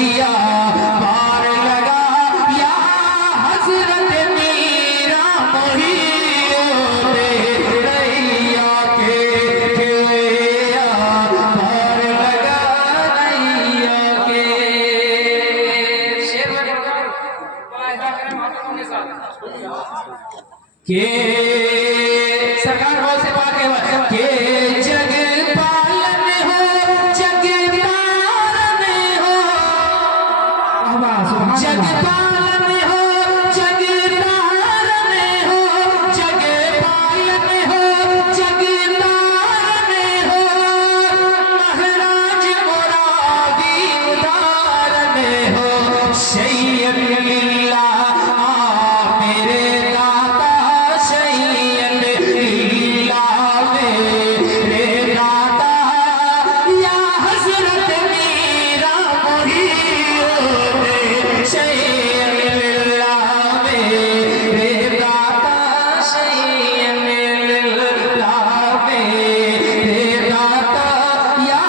रैया पार लगा या हजरत मीरा मोहियो दे रैया के पार लगा रैया के। शेर में के सरकार बहुत से बात के जग पालन हो जग पालन हो जग पालन हो जग तारन हो जग पालन हो जग तारन हो महाराज मुरादी उदारन हो सैयद मेरे दाता सैयद मेरे दाता या हजरत मीरा मोहियो दे सैयद मेरे दाता सैयद मेरे दाता या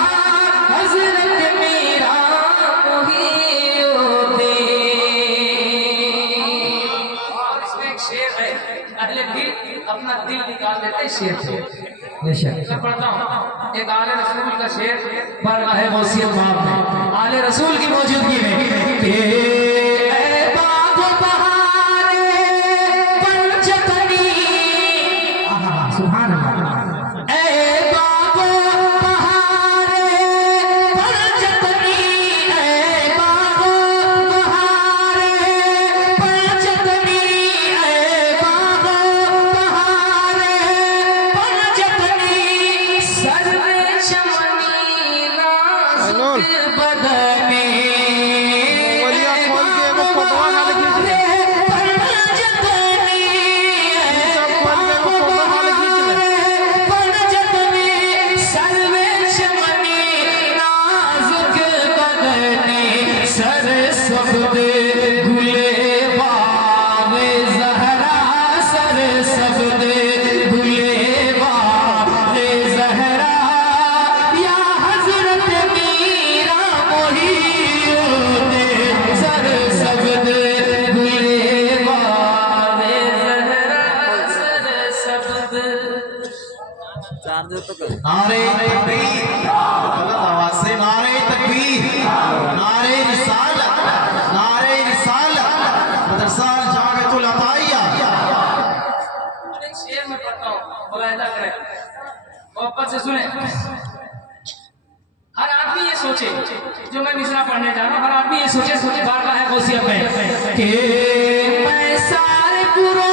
हजरत मीरा मोहियो दे। शेर है अगले दिल अपना दिल निकाल देते शेर से। मैं पढ़ता हूँ एक आले रसूल का शेर बारगाह गौसियत बाब में आले रसूल की मौजूदगी में कि ऐ बागो बहारे पंचतनी सुभान अल्लाह ऐ बागो बहारे पंचतनी ऐ बागो बहारे पंचतनी ऐ बागो बहारे पंचतनी सर्व चमनी नाजुक बदने नारे तकबीर आवाज से नारे तकबीर नारे रिसालत मदरसा जामिअतुल अताइया। शेर में पढ़ता हूं मुलाहिजा करें मोहब्बत से सुने। हर आदमी ये सोचे जो मैं मिसरा पढ़ने जा रहा हूं हर आदमी ये सोचे बारगाह गौसियत में कि मैं सारे गुरों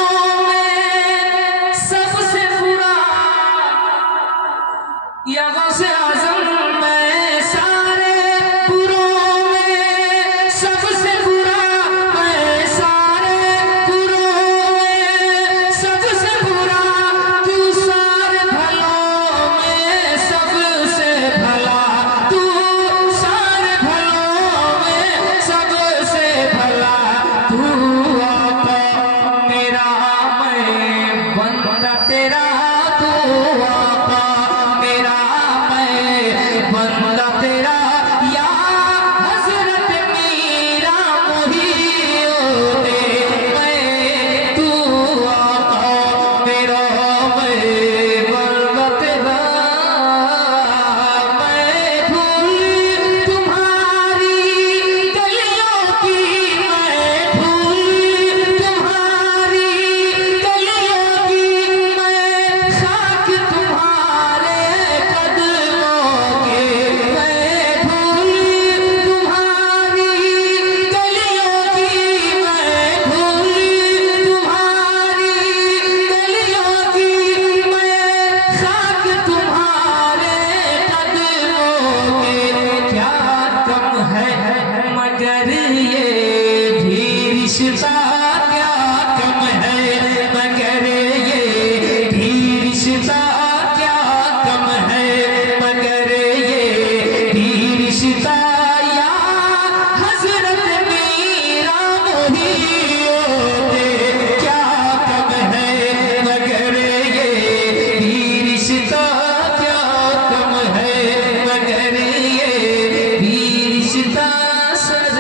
या गौसे आज़म मैं सारे पुरों में सबसे बुरा मैं सारे पुरों में सबसे बुरा तू सारे भलों में सबसे भला तू सारे भलों में सबसे भला तू आका मेरा मैं बंदा तेरा तू आका बंदा तेरा या हजरत मीरा मोहियो दे मैं तू आका मेरा मैं बंदा तेरा मैं भूल तुम्हारी गलियों की मैं भूल तुम्हारी गलियों की मैं खाक तुम्हारे मगर ये भी रिश्ता क्या कम है मगर ये भी रिश्ता क्या कम है मगर ये भी रिश्ता या हजरत मीरा मोहियो दे क्या कम है मगर ये भी रिश्ता क्या कम है मगर ये भी रिश्ता सर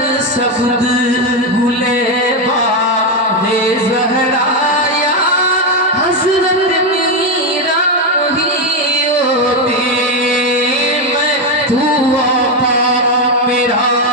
तू आका मेरा